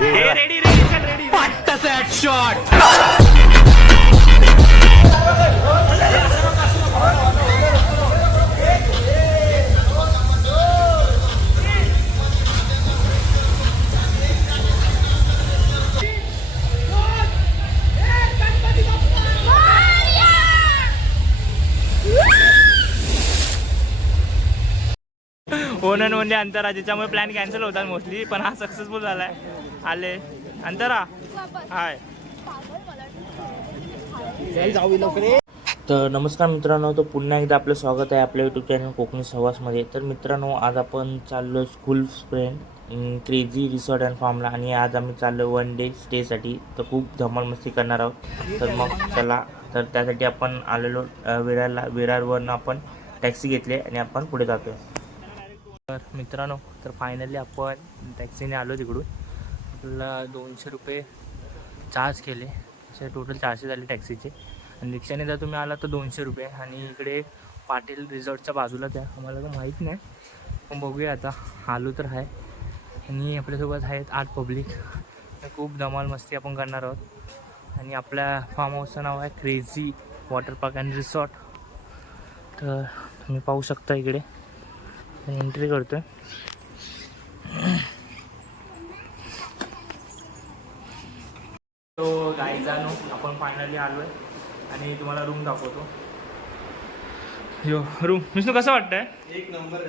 Ready ready चल ready shot. One and only Antara, ज्याच्यामुळे plan cancel होतात मोस्टली, पण हा सक्सेसफुल झालाय. आले अंतरा हाय. तर नमस्कार मित्रांनो, तर पुन्हा एकदा आपलं स्वागत आहे आपल्या यूट्यूब चॅनल कोकणी सहवासमध्ये. तर मित्रांनो, आज आपण चाललो school friend crazy resort and फार्मला, आणि आज आम्ही चाललो वन डे स्टेसाठी. तर खूप धमाल मस्ती करणार आहोत. तर मग चला, तर त्यासाठी आपण आलेलो विरारवरून आपण टॅक्सी घेतली आणि आपण पुढे जातो. तर मित्रांनो, तर फायनली आपण टॅक्सीने आलो तिकडून. आपल्याला 200 रुपये चार्ज केले, असे टोटल 400 झाले टॅक्सीचे. आणि रिक्षाने जर तुम्ही आला तर 200 रुपये. आणि इकडे पाटील रिसॉर्टच्या बाजूलाच आहे, आम्हाला तर माहीत नाही, पण बघूया आता. आलो तर आहे. आणि आपल्यासोबत आहेत 8 पब्लिक. तर खूप धमाल मस्ती आपण करणार आहोत. आणि आपल्या फार्म हाऊसचं नाव आहे crazy water park and resort. तर तुम्ही पाहू शकता इकडे एंट्री करतोय. तो गाई जाणू आपण फायनली आलोय आणि तुम्हाला रूम दाखवतो. यो रूम विष्णू कसं वाटतंय? एक नंबर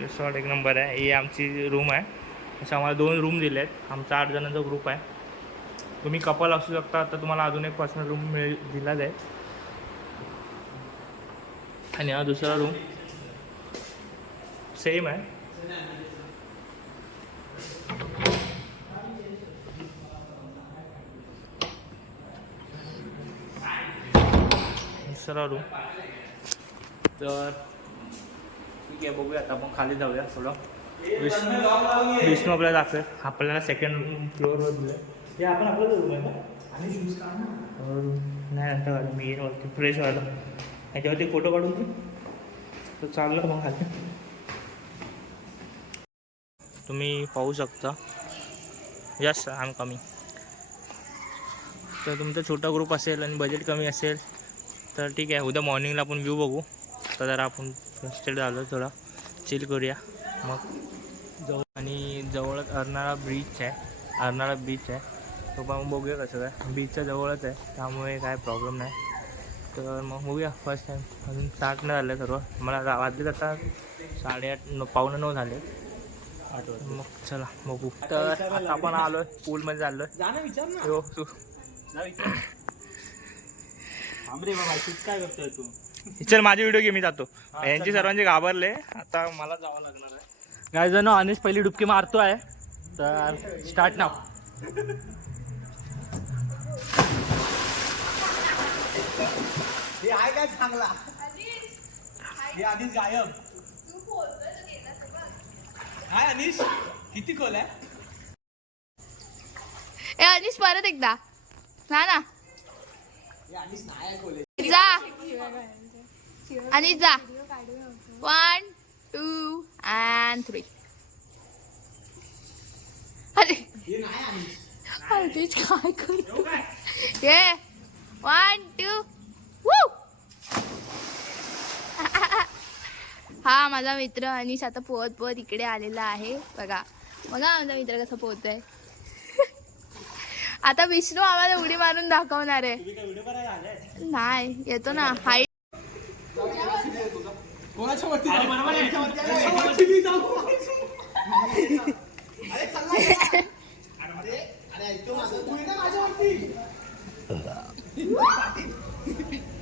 रिसॉर्ट एक नंबर आहे. ही आमची रूम आहे. अशा आम्हाला 2 रूम दिले आहेत. आमचा 8 जणांचा ग्रुप आहे. तुम्ही कपल असू शकता, तर तुम्हाला अजून एक पर्सनल रूम दिला जाईल. आणि हा दुसरा रूम सेम आहे. दुसरा रूम. तर ठीक आहे, बघूया आता आपण खाली जाऊया थोडं. विष्णू आपल्याला दाखवेल. आपल्याला सेकंड फ्लोअरवर दिलं ते आपण आपलं रूम आहे का? आणि शूज काढ ना. नाही नंतर मी येईन फ्रेश व्हायला. ह्याच्यावरती फोटो काढून दे. तर चाललं मग खाली. तुम्ही पाहू शकता. Yes I am coming. तर तुमचा छोटा ग्रुप असेल आणि बजेट कमी असेल तर ठीक आहे, उद्या मॉर्निंगला आपण व्ह्यू बघू. तर जरा आपण फ्रस्टेड झालो, थोडा चिल करूया मग. आणि जवळच अर्नाळा बीच आहे. तो पण बघूया कसं काय. बीचच्या जवळच आहे, त्यामुळे काय प्रॉब्लेम नाही. तर मग बघूया. फर्स्ट टाईम अजून स्टार्ट नाही झालं सर्व. मला वाजले आता 8:30 पावणे 9 झाले. मग चला बघू. तर आता आपण आलोय पूलमध्ये चाललोय. हो तू काय करतोय तू? चल माझी व्हिडिओ घे, मी जातो. यांची सर्वांचे घाबरले, आता मला जावं लागणार आहे. काय जण अनिश पहिली डुबकी मारतो आहे. तर स्टार्ट नाव. हे आहे काय चांगला? हे आधीच गायब. काय अनिश किती खोल आहे? ए अनिश परत एकदा ना. हे अनिश नाही खोल. जा अनिश जा. 1 2 and 3. अरे हे नाही अनिश. अनिश काय करतो? ये 1 2 वू. हा माझा मित्र अनिश आता पोहत इकडे आलेला आहे. बघा माझा मित्र कसा पोहतोय. आता विष्णू आम्हाला उडी मारून दाखवणार आहे. नाही येतो ना. हाईट कोणाच्या वरती?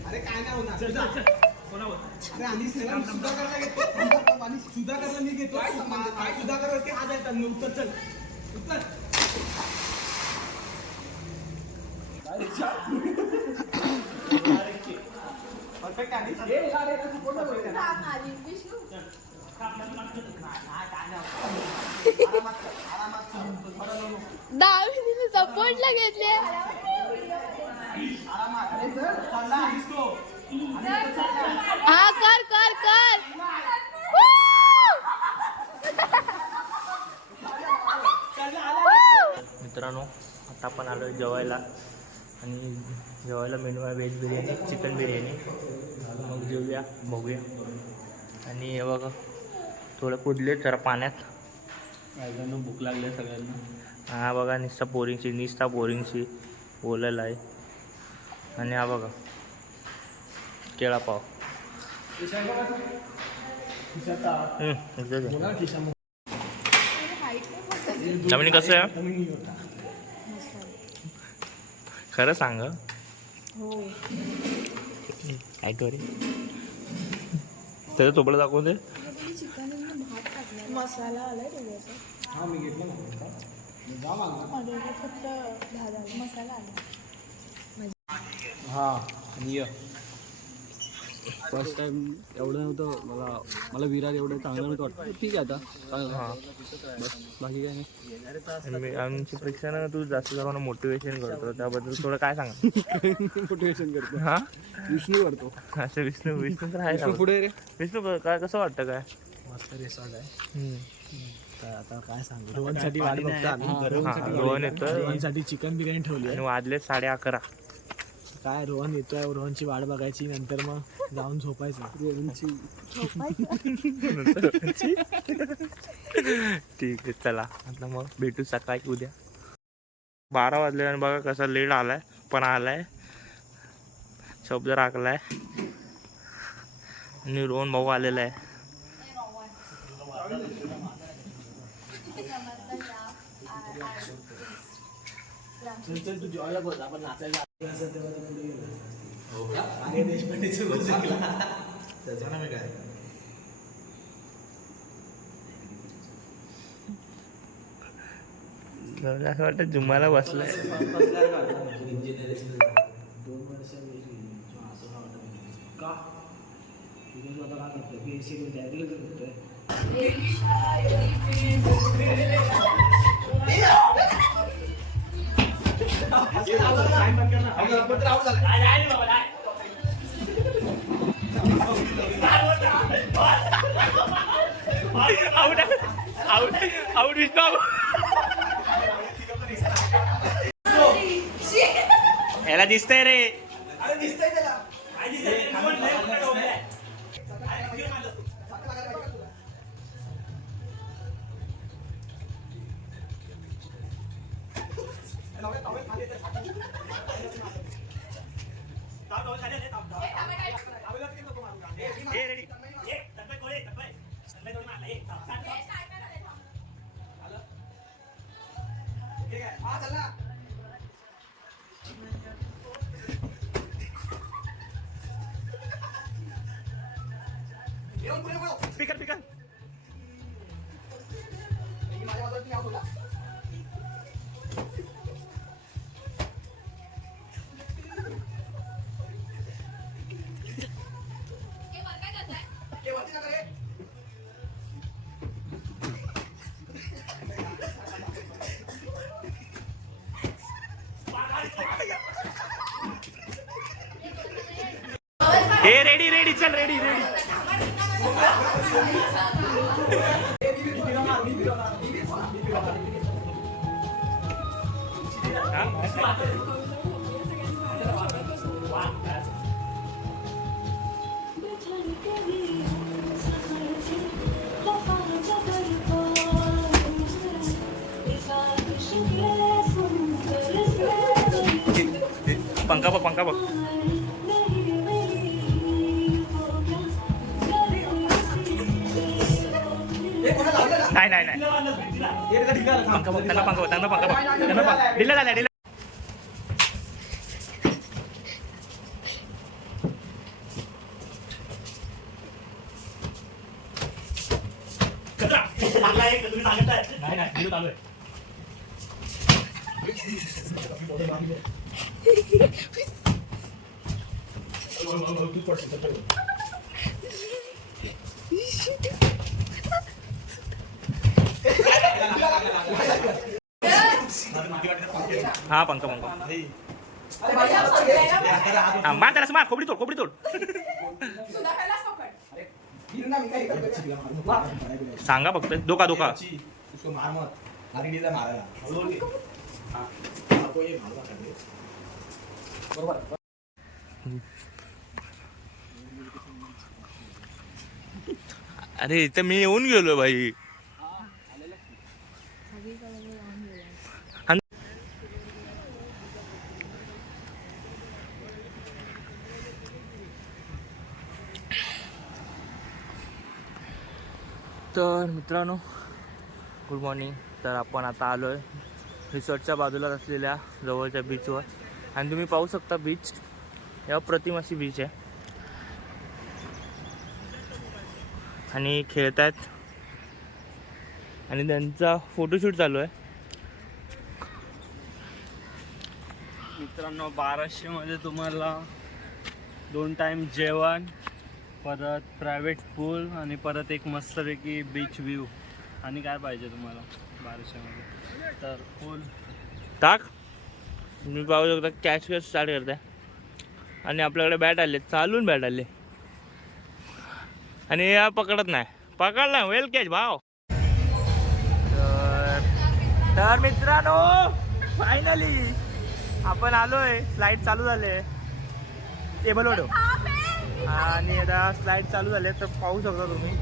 अरे काय नाही होणार. अरे अनिश सुधाकरला घेतो. सुधाकरला मी घेतो. सुधाकरवरती आज येतात. उत्तर चल उत्तर. परफेक्ट अनिश. दावीने सपोर्टला घेतले. हा कर कर कर. मित्रांनो आता आपण आलो जेवायला आणि जेवायला मेनू आहे व्हेज बिर्याणी चिकन बिर्याणी. मग जेवूया बघूया. आणि हे बघा थोडं कुदले जरा पाण्यात. भूक लागली सगळ्यांना. हा बघा निस्ता बोरिंगशी बोलायला आहे. आणि हा बघा केळा पाव. जमिनी कसं आहे खरं सांग. काय करे त्याचं चोपडं दाखवून दे. मसाला आलाय हा मी घेतलं ना फक्त मसाला आला. हा आणि फर्स्ट टाइम एवढं नव्हतं मला विरार एवढं चांगलं नव्हतं वाटतं. ठीक आहे आता चांगलं. हां बस बाकी काय नाही. मी आमची प्रेक्षानं तू जास्त सर्वांना मोटिवेशन करतो त्याबद्दल थोडं काय सांगा. मोटिवेशन करतो. हां विष्णू करतो. असं विष्णू तर आहे विष्णू ना. पुढे रे. विष्णू काय कसं वाटतं काय. मस्त रिसॉर्ट आहे. हम्म. आता काय सांगू रोहनसाठी वाट बघतो आम्ही. हां रोहन येतोय रोहनसाठी चिकन बिर्याणी ठेवली आणि आहे. वाजले 11:30. काय रोहन येतोय रोहनची वाट बघायची नंतर मग जाऊन झोपायचं. रोहनची ठीक आहे चला आता मग भेटू सकाळी उद्या. 12 वाजले आणि बघा कसा लेट आलाय पण आलाय शब्द राखलाय. आणि रोहन भाऊ आलेला आहे. असं वाटतं जुम्माला बसलाय. आउट विष्णू. याला दिसतंय रे. स्पीकर हे रेडी चल रेडी. पंखा बघ. नाही पंखा बघ. त्यांना दिला झाल्या. हा पंखा मार त्याला मार. खोबडी तोड. सांगा फक्त. धोका अरे इथं मी येऊन गेलो भाई. तर मित्रांनो गुड मॉर्निंग. तर आपण आता आलो आहे रिसॉर्टच्या बाजूलाच असलेल्या जवळच्या बीचवर आणि तुम्ही पाहू शकता बीच या अप्रतिम अशी बीच आहे आणि खेळत आहेत आणि त्यांचा फोटोशूट चालू आहे. मित्रांनो 1200 मध्ये तुम्हाला 2 टाइम जेवण, परत प्रायव्हेट पूल आणि परत एक मस्तपैकी बीच व्ह्यू. आणि काय पाहिजे तुम्हाला 1200 मध्ये. तर पूल टाक. तुम्ही पाहू शकता कॅच स्टार्ट करताय आणि आपल्याकडे बॅट आले, चालून बॅट आले आणि या पकडत नाही. पकडला वेल कॅच भाव. तर मित्रांनो फायनली आपण आलोय. स्लाइड चालू झाले, टेबल ओढव आणि आता स्लाइड चालू झाले. तर पाहू शकता तुम्ही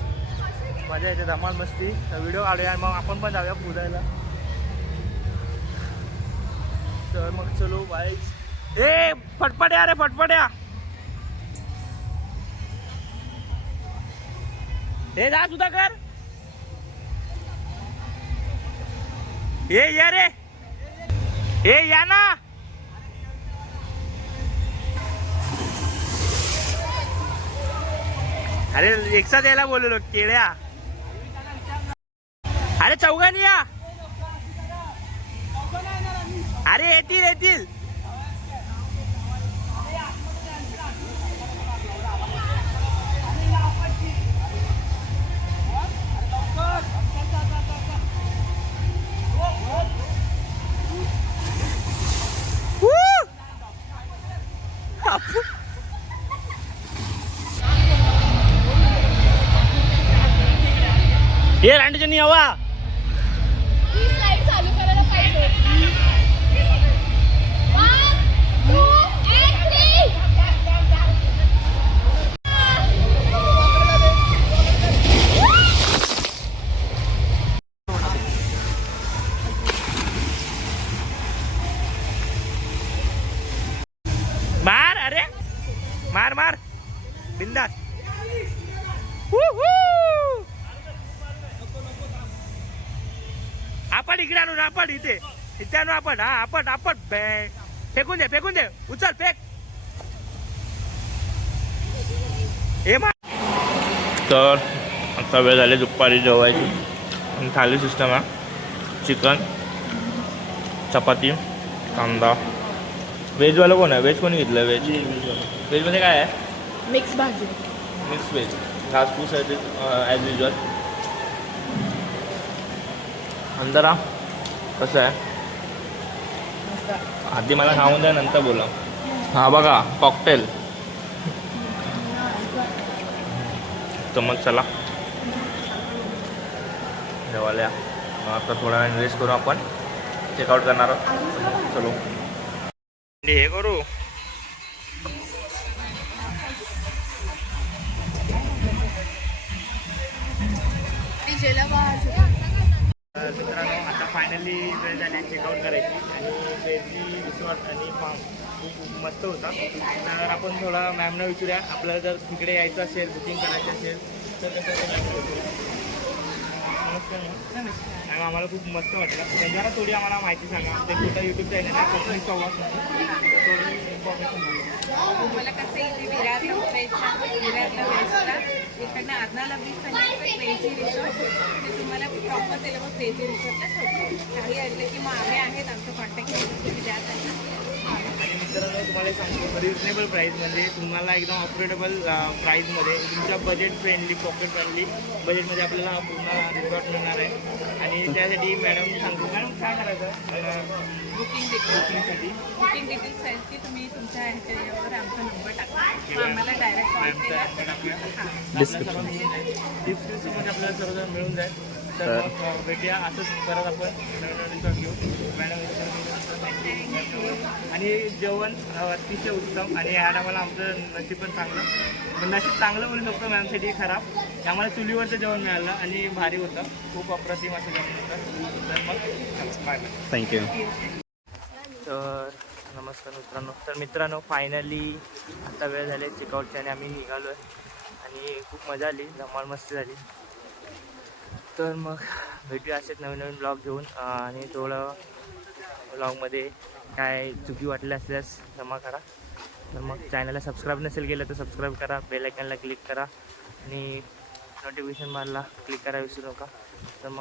मजा येते, धमाल मस्ती. व्हिडिओ काढूया मग आपण पण जाऊया पुजायला. तर मग चलो बाय. ए फटफट्या रे फटफट्या. हे जा सुद्धा कर. ए या रे, ए या ना. अरे एक साथ यायला बोललो केळ्या. अरे चौघांनी या. अरे येतील येतील. ये रांडीच्या नाही हवा. चालू करायला पाहिजे. 1, 2 and 3. मार. अरे मार मार बिंदास. आपण इकडे आणून आपण इथे आणू आपण. हा आपण आपण फेकून दे उचल फेक. हे मार. तर आता वेळ झाली दुपारी जेवायची आणि थाली सिस्टम आहे. चिकन, चपाती, कांदा. व्हेजवाला कोण आहे? व्हेज कोणी घेतलं? व्हेजमध्ये काय आहे? मिक्स भाजी. Mix veg. घासपूस आहे ॲज युजल. अंदरा कसं आहे? आधी मला खाऊन द्या नंतर बोला. हा बघा कॉकटेल. तर मग चला जेवायला. आता थोडा वेळ रेस्ट करू, आपण चेकआउट करणार आहोत. चलो हे करू. मित्रांनो आता फायनली वेळ झाली चेकआउट करायची आणि क्रेझी रिसॉर्ट आणि फार्म खूप मस्त होता. तर आपण थोडा मॅमना विचारूया आपल्याला जर तिकडे यायचं असेल, बुकिंग करायचं असेल तर कसं. नमस्कार मॅम. आम्हाला खूप मस्त वाटलं. जरा थोडी आम्हाला माहिती सांगा. ते छोटा यूट्यूब चॅनल आहे कोकणी संवाद, थोडी इन्फॉर्मेशन द्या. तुम्हाला कसं इथे विरारला उतरायचं, विरारला वेस्टला इकडनं आदनाला बीच आणि क्रेझी रिसॉर्ट. ते तुम्हाला प्रॉपर त्याला मग क्रेझी रिसॉर्टला सोडतो. काही अडलं की मग आम्ही आहेत, आमचं कॉन्टॅक्ट नंबर तुम्ही द्या त्यांना. आणि मित्रांनो तुम्हाला सांगतो रिजनेबल प्राईस म्हणजे तुम्हाला एकदम अफोर्डेबल प्राईसमध्ये तुमच्या बजेट फ्रेंडली, पॉकेट फ्रेंडली बजेटमध्ये आपल्याला पूर्ण रिसॉर्ट मिळणार आहे. आणि त्यासाठी मॅडम सांगतो. मॅडम काय करायचं बुकिंग डिटेल्स बुकिंगसाठी? बुकिंग डिटेल्स आहेत की तुम्ही तुमच्या ह्याच्यावर आमचा नंबर टाका, मग आम्हाला डायरेक्ट कॉल केला. हां डिस्क्रिप्शनमध्ये आपल्याला सर्व मिळून जाईल. तर भेटूया असंच परत आपण नवीन रिसॉर्ट घेऊ. मॅडम आणि जेवण अतिशय उत्तम आणि ह्या टायमाला आमचं नशीब पण चांगलं, पण नशीब चांगलं म्हणू शकतो मॅमसाठी खराब. आम्हाला चुलीवरचं जेवण मिळालं आणि भारी होतं, खूप अप्रतिम असं जेवण होतं. तर मग बाय बाय. थँक्यू. तर नमस्कार मित्रांनो, फायनली आता वेळ झाली चेकआउटची आणि आम्ही निघालो आहे आणि खूप मजा आली, धमाल मस्ती झाली. तर मग भेटूया असेच नवीन ब्लॉग घेऊन आणि थोडं ब्लॉगमध्ये काय चुकी वाटल्या असल्यास क्षमा करा. तर मग चॅनलला सबस्क्राईब नसेल केलं तर सबस्क्राईब करा, बेल आयकॉनला क्लिक करा आणि नोटिफिकेशन बारला क्लिक करा विसरू नका.